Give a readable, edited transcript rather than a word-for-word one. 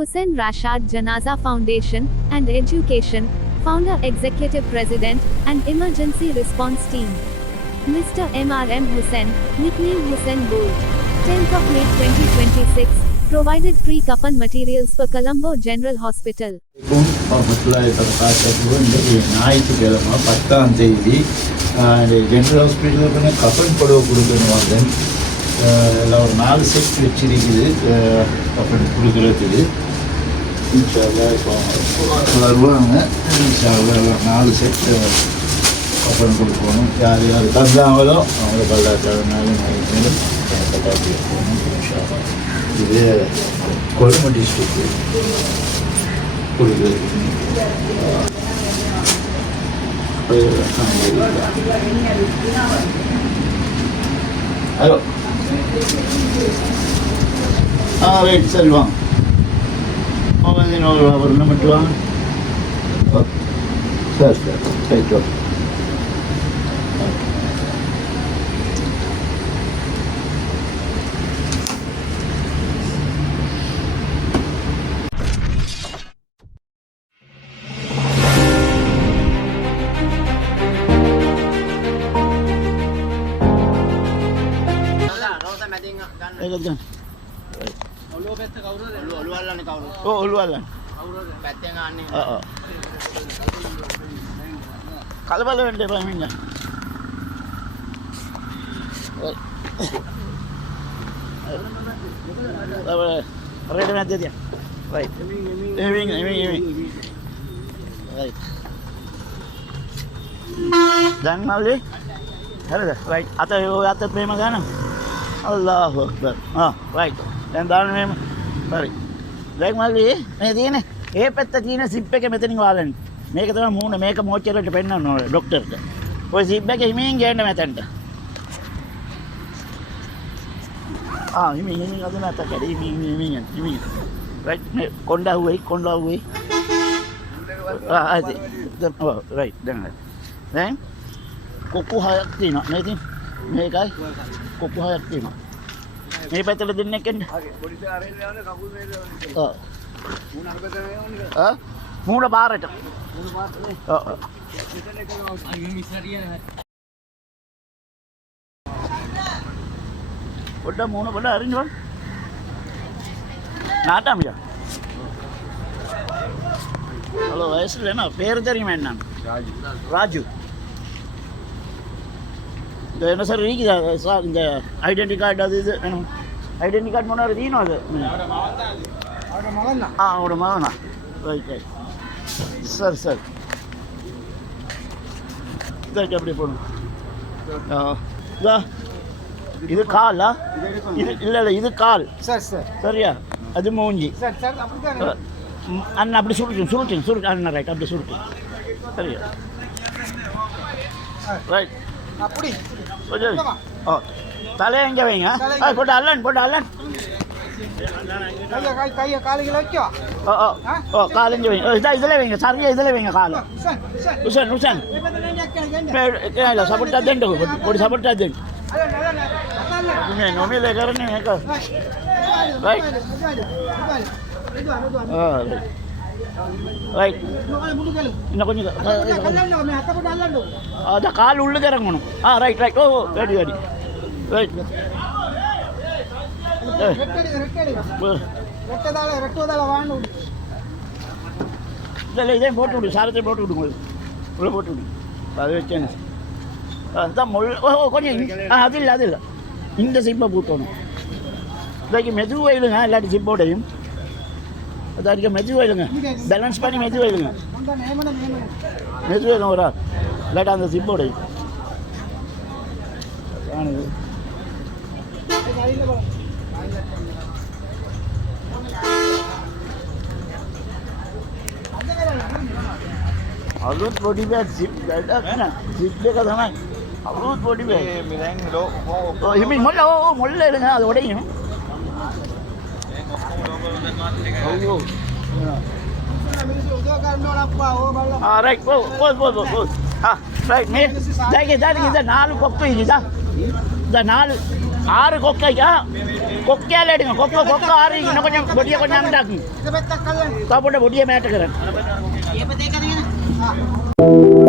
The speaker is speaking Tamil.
Hussein Rashad Janaza Foundation and Education, Founder Executive President, and Emergency Response Team. Mr. MRM Hussain, nicknamed Hussein Gold. 10th of May 2026, provided free coffin materials for Colombo General Hospital. ஞாயிற்றுக்கிழமை 10ஆம் தேதி ஜென்ரல் ஹாஸ்பிட்டலுக்கு கஃபன் புடவை கொடுக்கணும் வந்தேன். எல்லாம் ஒரு 4 செட் வச்சிருக்குது கஃபன் கொடுக்குறதுக்கு. இன்ஷால்லா இப்போ வருவாங்க. இன்ஷால்லா 4 செட் கஃபன் கொடுக்கணும். யார் யார் தந்தாங்களோ அவங்க பல்லாக்கிழமையும் பல்லாக்கி போகணும். இன்ஷால்லா இது கொழும்பு டிஸ்ட்ரிக்ட் கொடுக்குறது. ஹலோ ரைட் சரி வாங்க. ஒரு மட்டும் வாங்க. சரி சார் ரைட் ஓகே. කලබල වෙන්න එපා මින්න. රේඩ් නැද්ද තියා. රයිට්. එමින්. රයිට්. දැන් මල්ලි. හරිද? රයිට්. අත ඔය අත ප්‍රේම ගන්න. අල්ලාහ් අක්බර්. රයිට්. දැන් දාන්න මෙහෙම. හරි. දැන් මල්ලි මේ තියෙන්නේ ඒ පැත්ත තියෙන සිප් එක මෙතනින් වාලන්නේ. මේක තමයි මූණ මේක මොච්චරට පෙන්නන්න ඕනේ ડોක්ටර්ට. ඔය සිප් එක හිමින් ගේන්න මෙතනට. හිමින් අද නැත කැඩි හිමින්. රයිට් මේ කොණ්ඩා හුවයි. ආයි. රයිට් දැන් කොක්කු 6ක් තියෙනවා. මේ තියෙන මේකයි කොක්කු 6ක් තියෙනවා. මේ පැත්තට දෙන්නෙක් එන්න. හරි. පොඩි ආරෙන් යන්නේ කකුල් මේක. මූණ අර පැත්තට යන්නේ. මූණ පාරට. පොඩ්ඩක් මූණ පොඩ්ඩක් අරින්න බලන්න. நாட்டாமியா? ஹலோ வயசுல என்ன பேர் தெரியுமா என்ன? ராஜு. இந்த என்ன சார் இருக்குதா சார் இந்த ஐடென்டி கார்டு அது இது வேணும். ஐடென்டி கார்டு முன்னாடி தீனும் அது. அவரோட மகனா. ரைட். சார் இதற்கு எப்படி போகணும்? இது காலா? இது இல்லை இது கால். சரியா? அது மூஞ்சி. அண்ணா அப்படி சுருட்டு அண்ணா ரைட் அப்படி சுருட்டு. சரியா? ரைட். அப்படி தலையை எங்கே வைங்க? போட்டு அல்லன் காலஞ்சு வைங்க. இதில் வைங்க சரியா இதில் வைங்க கால். உஷன் சப்போட்டா தெண்டு பொடி சப்போட்டா தெண்டு நோமியில் கரண்டி ரைட். ரைட் இன்னும் கொஞ்சம் அதான் கால் உள்ளுக்கு இறங்கணும். ரைட் ஓ ரெடி ரைட். இல்லை இதையும் போட்டு விடு. சாரத்தையும் போட்டு விடுங்க. உள்ளே போட்டு விடு. அது வச்சேன்னு அதுதான் கொஞ்சம் அது இல்லை இந்த சிப்பை போட்டணும். இதாக்கி மெதுவாக இழுங்க. இல்லாட்டி சிப்போடையும் அதாக்க மெதுவாக இழுங்க. பேலன்ஸ் பண்ணி மெதுவாக இழுங்க ஒரு ஆள். இல்லாட்டி அந்த சிப்போடையும் අලුත් පොඩි බෑග් සිප් ගඩක් නේ සිප් එක තමයි අලුත් පොඩි බෑග් මේ දැන් හිමින් මොල්ල එලන அது உடையும். ரைட் போ ரைட் மே தாக்கி இந்த 4 கொப்பு இதுதா இந்த 4 6 කොක්කයිකා කොක්කෑල எடுங்க කොක්ක 6 இன்னும் கொஞ்சம் பொடியை கொஞ்சம் அங்கிட்டாக்குங்க Kita betak kalian. சாப்பிட்ட பொடியை மேட்ட කරන්න Iya betek kan ini.